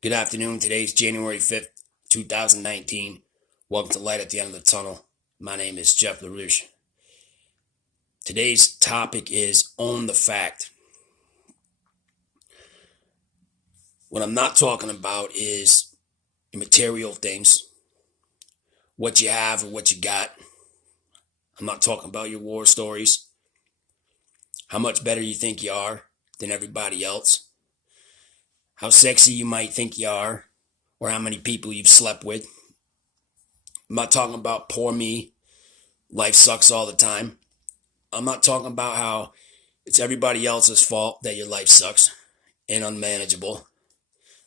Good afternoon. Today's January 5th, 2019. Welcome to Light at the End of the Tunnel. My name is Jeff LaRouche. Today's topic is Own the Fact. What I'm not talking about is material things, what you have or what you got. I'm not talking about your war stories, how much better you think you are than everybody else, how sexy you might think you are, or how many people you've slept with. I'm not talking about poor me, life sucks all the time. I'm not talking about how it's everybody else's fault that your life sucks and unmanageable.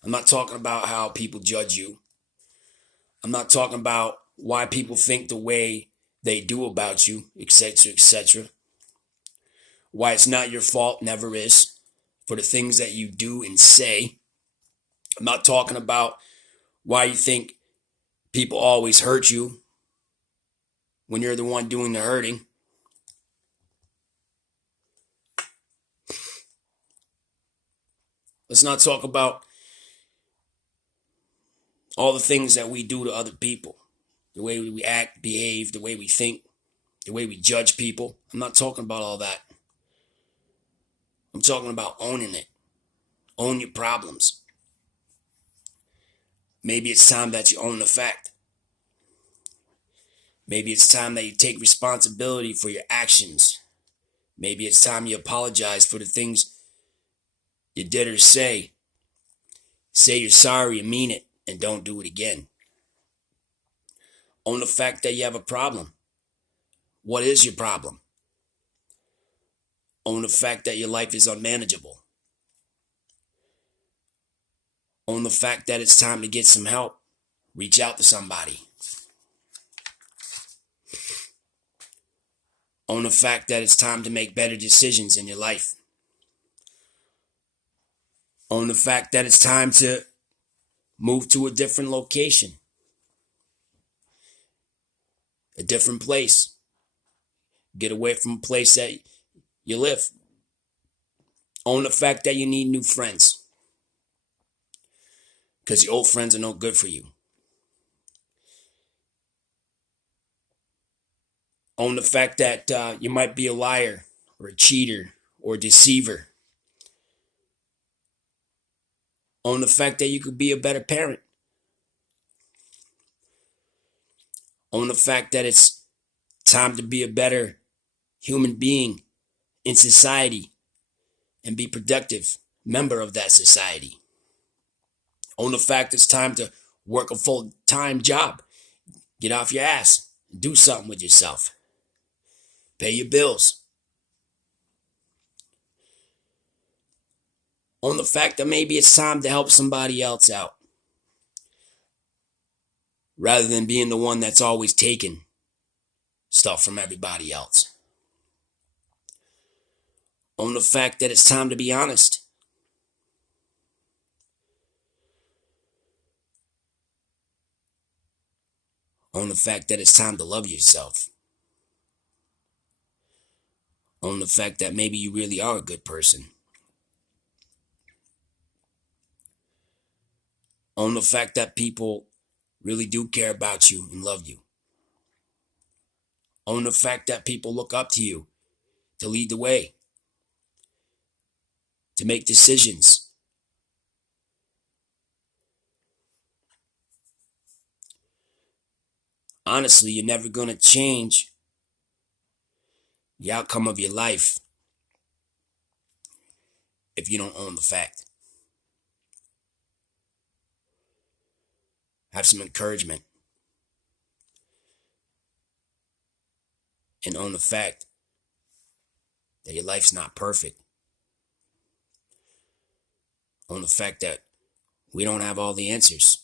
I'm not talking about how people judge you. I'm not talking about why people think the way they do about you, etc., etc. Why it's not your fault, never is, for the things that you do and say. I'm not talking about why you think people always hurt you when you're the one doing the hurting. Let's not talk about all the things that we do to other people, the way we act, behave, the way we think, the way we judge people. I'm not talking about all that. I'm talking about owning it. Own your problems. Maybe it's time that you own the fact. Maybe it's time that you take responsibility for your actions. Maybe it's time you apologize for the things you did or say. Say you're sorry and mean it, and don't do it again. Own the fact that you have a problem. What is your problem? Own the fact that your life is unmanageable. Own the fact that it's time to get some help. Reach out to somebody. Own the fact that it's time to make better decisions in your life. Own the fact that it's time to move to a different location, a different place. Get away from a place that you live. Own the fact that you need new friends, because your old friends are no good for you. Own the fact that you might be a liar or a cheater or a deceiver. Own the fact that you could be a better parent. Own the fact that it's time to be a better human being in society and be productive member of that society. Own the fact it's time to work a full-time job. Get off your ass. Do something with yourself. Pay your bills. Own the fact that maybe it's time to help somebody else out, rather than being the one that's always taking stuff from everybody else. Own the fact that it's time to be honest. Own the fact that it's time to love yourself. Own the fact that maybe you really are a good person. Own the fact that people really do care about you and love you. Own the fact that people look up to you to lead the way, to make decisions. Honestly, you're never going to change the outcome of your life if you don't own the fact. Have some encouragement and own the fact that your life's not perfect. Own the fact that we don't have all the answers.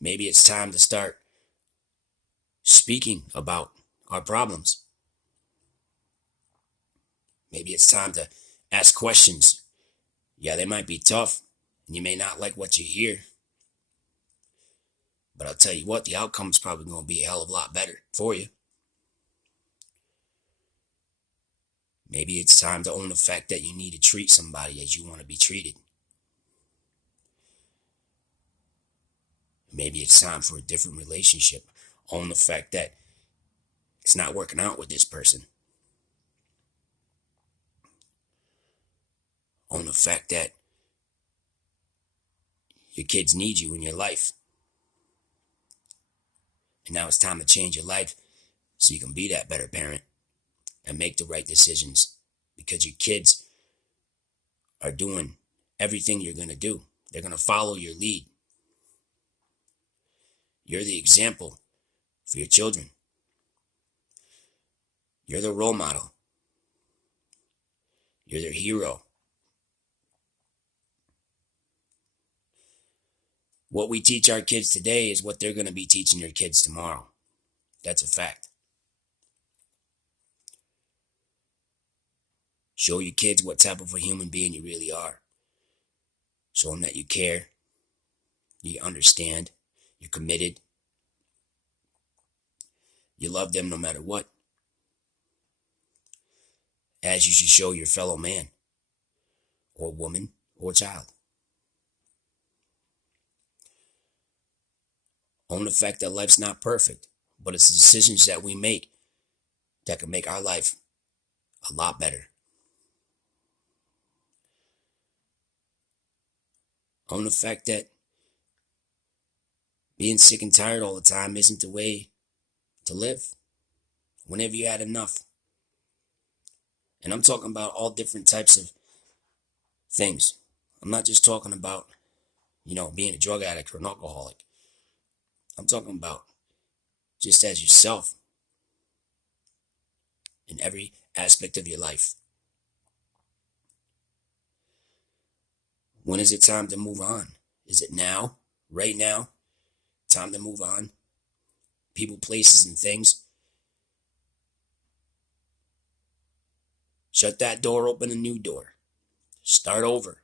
Maybe it's time to start speaking about our problems. Maybe it's time to ask questions. Yeah, they might be tough, and you may not like what you hear. But I'll tell you what, the outcome's probably going to be a hell of a lot better for you. Maybe it's time to own the fact that you need to treat somebody as you want to be treated. Maybe it's time for a different relationship. Own the fact that it's not working out with this person. Own the fact that your kids need you in your life. And now it's time to change your life so you can be that better parent and make the right decisions, because your kids are doing everything you're going to do. They're going to follow your lead. You're the example for your children. You're the role model. You're their hero. What we teach our kids today is what they're going to be teaching their kids tomorrow. That's a fact. Show your kids what type of a human being you really are. Show them that you care, you understand, you're committed, you love them no matter what, as you should show your fellow man or woman or child. Own the fact that life's not perfect, but it's the decisions that we make that can make our life a lot better. Own the fact that being sick and tired all the time isn't the way to live. Whenever you had enough. And I'm talking about all different types of things. I'm not just talking about, being a drug addict or an alcoholic. I'm talking about just as yourself in every aspect of your life. When is it time to move on? Is it now? Right now? Time to move on? People, places, and things. Shut that door, open a new door. Start over.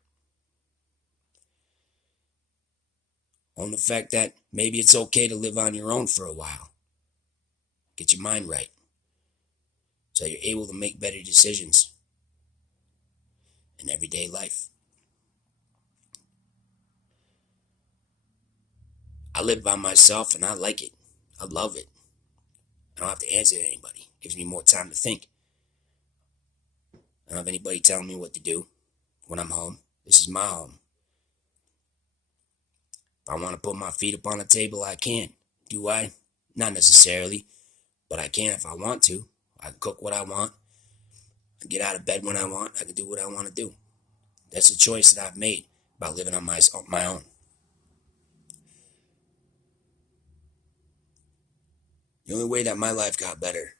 Own the fact that maybe it's okay to live on your own for a while. Get your mind right, so you're able to make better decisions in everyday life. I live by myself and I like it. I love it. I don't have to answer to anybody. It gives me more time to think. I don't have anybody telling me what to do when I'm home. This is my home. If I want to put my feet up on the table, I can. Do I? Not necessarily, but I can if I want to. I can cook what I want. I can get out of bed when I want. I can do what I want to do. That's a choice that I've made about living on my own. The only way that my life got better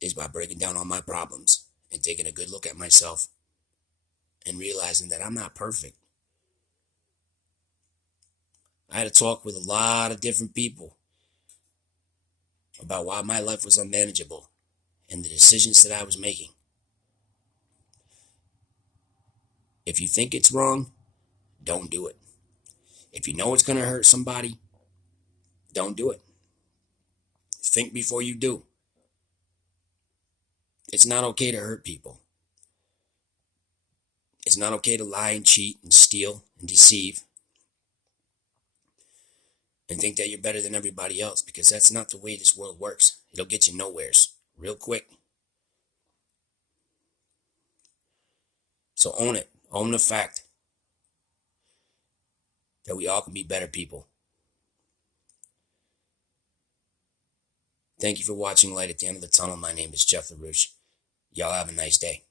is by breaking down all my problems and taking a good look at myself and realizing that I'm not perfect. I had to talk with a lot of different people about why my life was unmanageable and the decisions that I was making. If you think it's wrong, don't do it. If you know it's going to hurt somebody, don't do it. Think before you do. It's not okay to hurt people. It's not okay to lie and cheat and steal and deceive and think that you're better than everybody else, because that's not the way this world works. It'll get you nowheres real quick. So own it. Own the fact that we all can be better people. Thank you for watching Light at the End of the Tunnel. My name is Jeff LaRouche. Y'all have a nice day.